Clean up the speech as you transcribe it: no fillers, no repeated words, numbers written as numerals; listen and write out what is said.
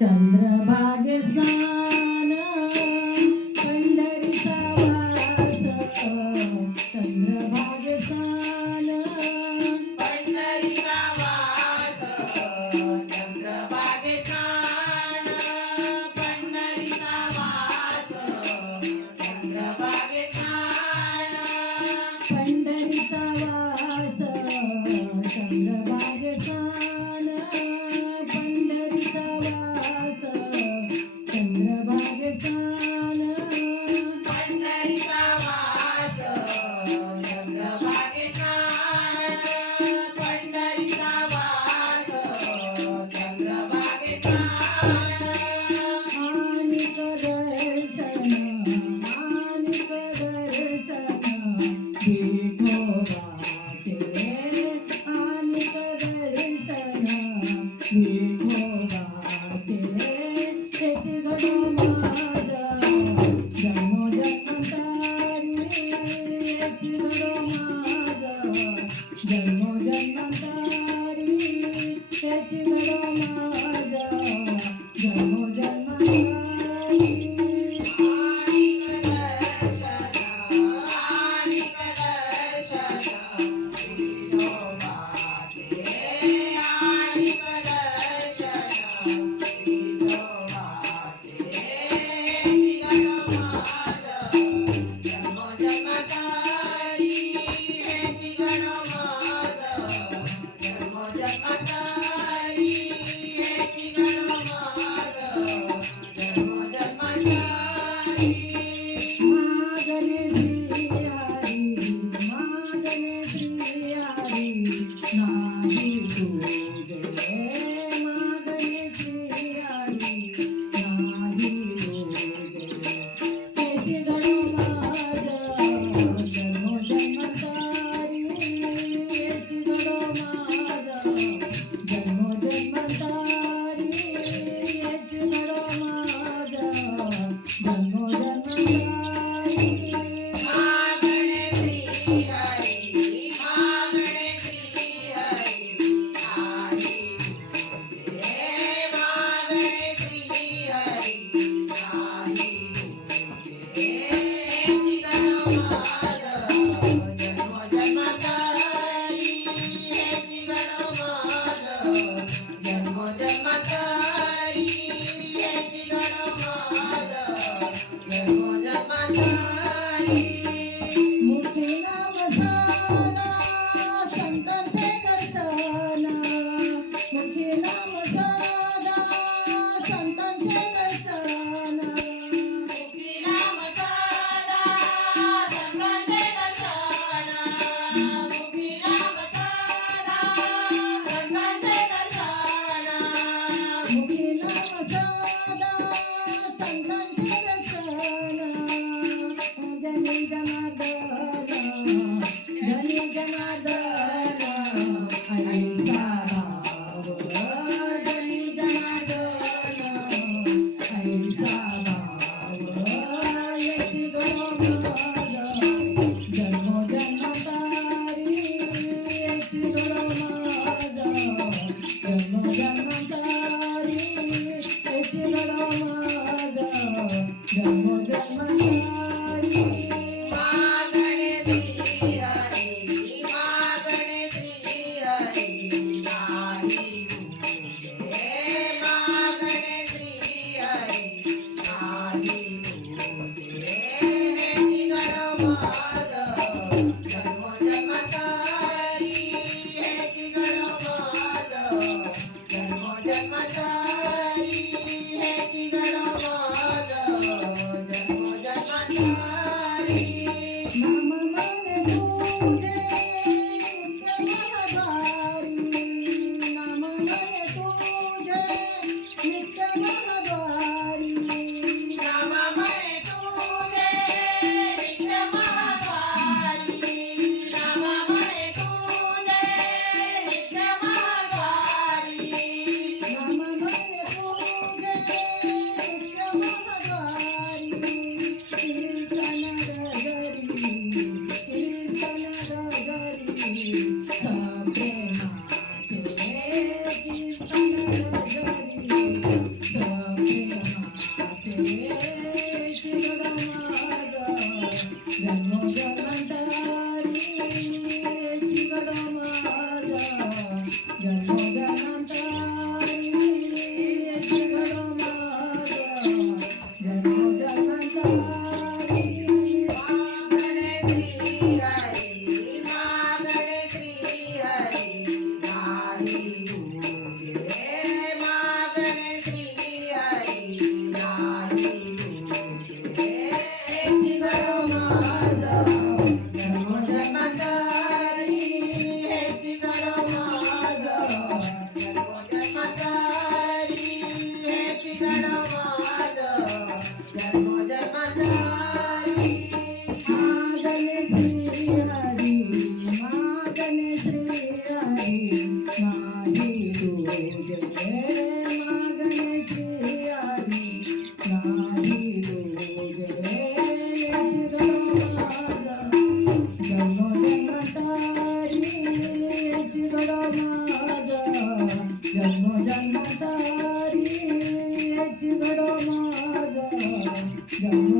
चंद्रभागे स्नान पंढरीचा वास चंद्रभागे स्नान पंढरीचा वास चंद्रभागे स्नान पंढरीचा वास चंद्रभागे स्नान पंढरीचा वास चंद्रभागे स्नान पंढरीचा वास चंद्रभागे स्नान पंढरीचा वास चंद्रभागे स्नान पंढरीचा वास चंद्रभागे स्नान माणिक दर्शन माणिक दर्शन विठोबाचे माणिक दर्शन विठोबाचे त्याची घडो माझा जन्मोजन्मांतरी याची घडो माझा जन्मोजन्मांतरी त्याची घडो माझा जन्मोजन्मांतरी मागणे श्री हरी नाही तुझे मागणे श्री हरी नाही तुझे त्याची घडो माझा जन्मोजन्मांतरी याची घडो माझा जन्मोजन्मांतरी याची घडो माझा जन्मोजन्मांतरी मागणे श्री हरी मागणे श्री हरी नाही तुझे मागणे श्री हरी नाही तुझे याची घडो माझा जन्मोजन्मांतरी याची घडो माझा जन्मोजन्मांतरी याची घडो माझा जन्मोजन्मांतरी मुखी नाम साधा संतांचे दर्शन मुखी नाम साधा संतांचे दर्शन मुखी नाम साधा संतांचे दर्शन मुखी नाम साधा संतांचे दर्शन मुखी नाम साधा संतांचे दर्शन जनी जनार्दन ऐसा भाव जनी जनार्दन ऐसा भाव याची घडो माझा जन्मोजन्मांतरी याची घडो माझा जन्मोजन्मांतरी याची घडो माझा जन्मोजन्मांतरी मागणे श्री हरी मागणे श्री हरी नाही तुझे मागणे श्री हरी नाही तुझे याची घडो माझा जन्मोजन्मांतरी याची घडो माझा जन्मोजन्मांतरी याची घडो मागण्याची आडी नाही तुझे चिरडा माझा जन्मजन्मांतारी चिरडा माझा जन्मजन्मांतारी चिरडा माझा जन्म